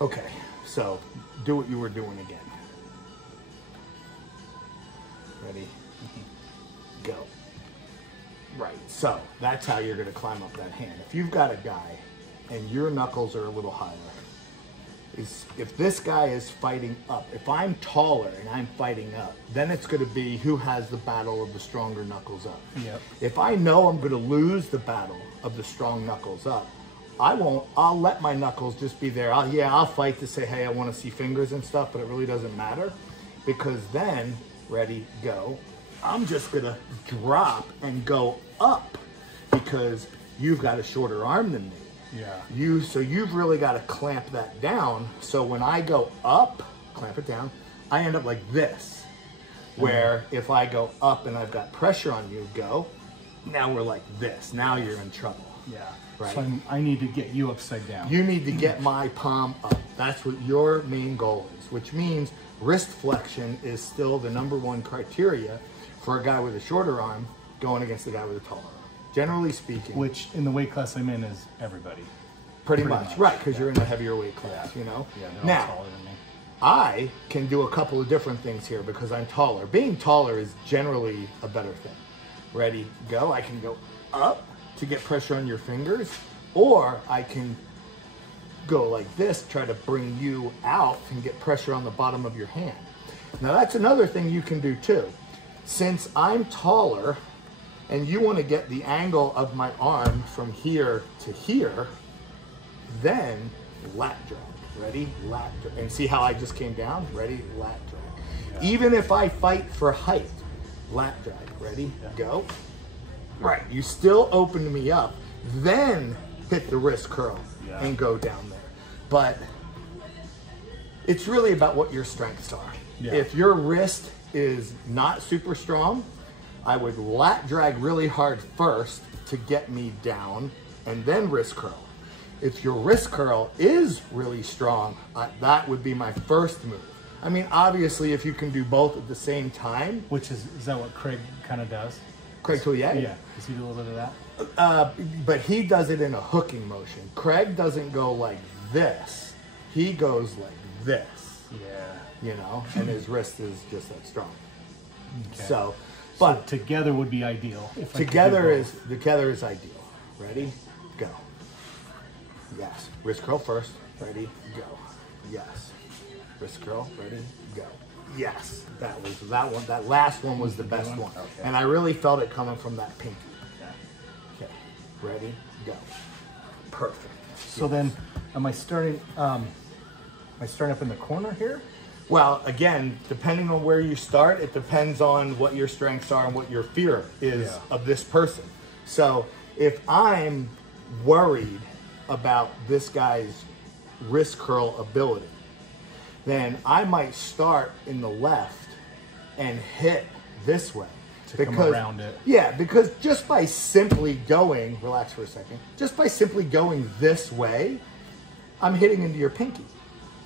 Okay, so do what you were doing again. Ready? Go. Right, so that's how you're gonna climb up that hand. If you've got a guy and your knuckles are a little higher, if this guy is fighting up, if I'm taller and I'm fighting up, then it's gonna be who has the battle of the stronger knuckles up. Yep. If I know I'm gonna lose the battle of the strong knuckles up, I'll let my knuckles just be there. I'll fight to say, hey, I wanna see fingers and stuff, but it really doesn't matter, because then, ready, go, I'm just gonna drop and go up because you've got a shorter arm than me. Yeah. So you've really got to clamp that down. So when I go up, clamp it down, I end up like this. Where if I go up and I've got pressure on you, go, now we're like this. Now you're in trouble. Yeah. Right. So I need to get you upside down. You need to get my palm up. That's what your main goal is, which means wrist flexion is still the #1 criteria for a guy with a shorter arm going against a guy with a taller arm. Generally speaking. Which in the weight class I'm in is everybody. Pretty much. Right, because you're in the heavier weight class, you know? Yeah, they're now, all taller than me. I can do a couple of different things here because I'm taller. Being taller is generally a better thing. Ready, go. I can go up to get pressure on your fingers, or I can go like this, try to bring you out and get pressure on the bottom of your hand. Now that's another thing you can do too. Since I'm taller and you want to get the angle of my arm from here to here, then lat drag. Ready? Lat drag. And see how I just came down? Ready? Lat drag. Yeah. Even if I fight for height, lat drag. Ready? Yeah. Go. Right. You still open me up, then hit the wrist curl and go down there. But it's really about what your strengths are. Yeah. If your wrist is not super strong, I would lat drag really hard first to get me down and then wrist curl. If your wrist curl is really strong, that would be my first move. I mean, obviously, if you can do both at the same time. Which is that what Craig kind of does? Craig Touillet? Yeah. Does he do a little bit of that? But he does it in a hooking motion. Craig doesn't go like this. He goes like this. Yeah. You know, and his wrist is just that strong. Okay. So, but together would be ideal. Together is ideal. Ready? Go. Yes. Wrist curl first. Ready? Go. Yes. Wrist curl. Ready? Go. Yes. That was that one. That last one was the best one. Okay. And I really felt it coming from that pinky. Okay. Ready? Go. Perfect. So then, am I starting up in the corner here? Well, again, depending on where you start, it depends on what your strengths are and what your fear is of this person. So if I'm worried about this guy's wrist curl ability, then I might start in the left and hit this way. To come around it. Yeah, because just by simply going, relax for a second, just by simply going this way, I'm hitting into your pinky.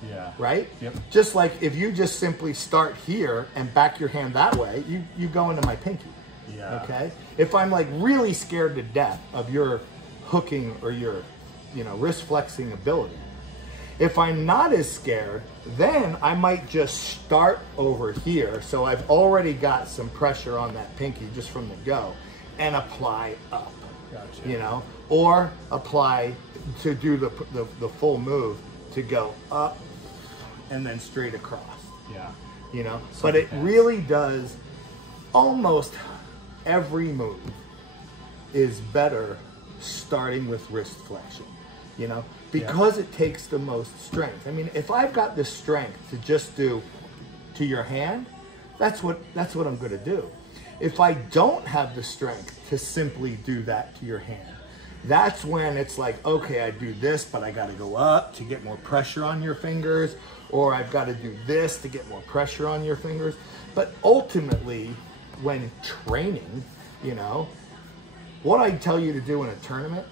Yeah. Right? Yep. Just like if you just simply start here and back your hand that way, you go into my pinky. Yeah. Okay? If I'm like really scared to death of your hooking or your, wrist flexing ability, if I'm not as scared, then I might just start over here. So I've already got some pressure on that pinky just from the go and apply up. Gotcha. Or apply to do the full move to go up and then straight across. Yeah. But it really does, almost every move is better starting with wrist flexion, because it takes the most strength. I mean, if I've got the strength to just do to your hand, that's what I'm gonna do. If I don't have the strength to simply do that to your hand, that's when it's like, okay, I do this, but I got to go up to get more pressure on your fingers, or I've got to do this to get more pressure on your fingers. But ultimately, when training, what I tell you to do in a tournament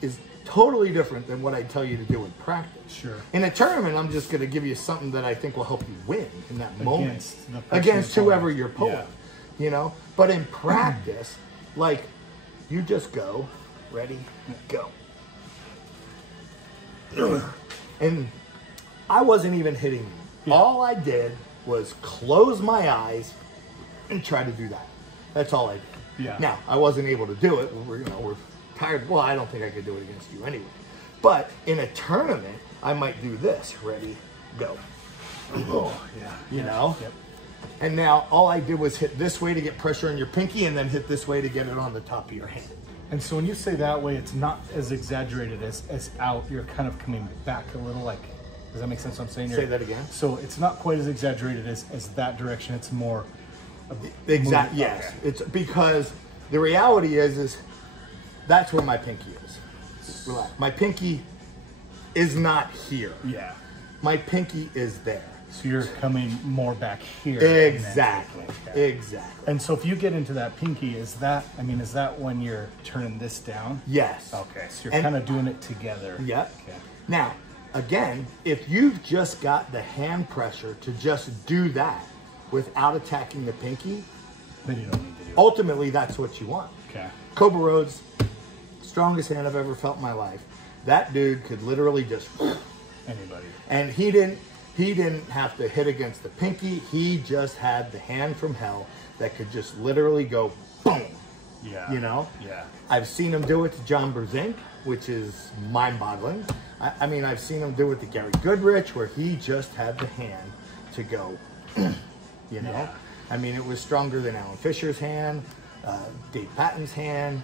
is totally different than what I tell you to do in practice. Sure. In a tournament, I'm just going to give you something that I think will help you win in that moment against whoever you're pulling. Yeah. But in practice, like, you just go. Ready? Go. And I wasn't even hitting you. Yeah. All I did was close my eyes and try to do that. That's all I did. Yeah. Now, I wasn't able to do it. We're tired. Well, I don't think I could do it against you anyway. But in a tournament, I might do this. Ready, go. Oh, yeah. You know? Yep. And now all I did was hit this way to get pressure on your pinky and then hit this way to get it on the top of your hand. And so when you say that way, it's not as exaggerated as out. You're kind of coming back a little, like, does that make sense what I'm saying? Say that again. So it's not quite as exaggerated as that direction. It's more. Exactly. Yes. Okay. It's because the reality is that's where my pinky is. Relax. My pinky is not here. Yeah. My pinky is there. So you're coming more back here. Exactly. Okay. Exactly. And so if you get into that pinky, is that when you're turning this down? Yes. Okay. So you're kind of doing it together. Yep. Okay. Now, again, if you've just got the hand pressure to just do that without attacking the pinky, Then you don't need to do it. ultimately that's what you want. Okay. Cobra Rhodes, strongest hand I've ever felt in my life. That dude could literally just Anybody. and he didn't have to hit against the pinky. He just had the hand from hell that could just literally go boom. Yeah. You know? Yeah. I've seen him do it to John Brzezinski, which is mind-boggling. I mean, I've seen him do it to Gary Goodrich, where he just had the hand to go, you know? Yeah. I mean, it was stronger than Alan Fisher's hand, Dave Patton's hand.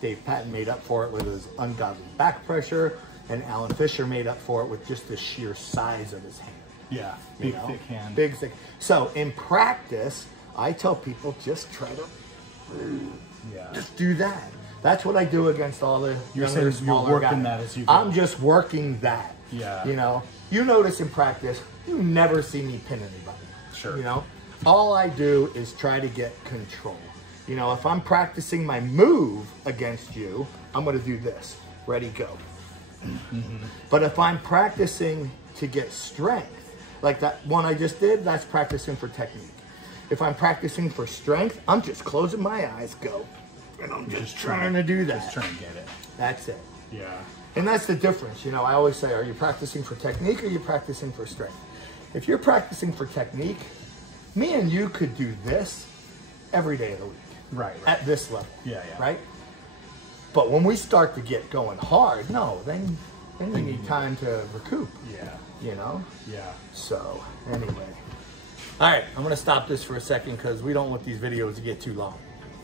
Dave Patton made up for it with his ungodly back pressure, and Alan Fisher made up for it with just the sheer size of his hand. Yeah. You Big, know? thick hand. Big, thick. So in practice, I tell people just try to Yeah. just do that. That's what I do against all the You're younger, saying you're smaller working guys. that as you go. I'm just working that. Yeah. You know, you notice in practice, you never see me pin anybody. Sure. You know, all I do is try to get control. You know, if I'm practicing my move against you, I'm going to do this. Ready, go. But if I'm practicing to get strength, like that one I just did, that's practicing for technique. If I'm practicing for strength, I'm just closing my eyes, go. And I'm just trying to do that. Just trying to get it. That's it. Yeah. And that's the difference. You know, I always say, are you practicing for technique or are you practicing for strength? If you're practicing for technique, me and you could do this every day of the week. Right. At this level. Yeah, yeah. Right? But when we start to get going hard, no, then you need time to recoup. Yeah. You know? Yeah. So, anyway. All right, I'm going to stop this for a second because we don't want these videos to get too long.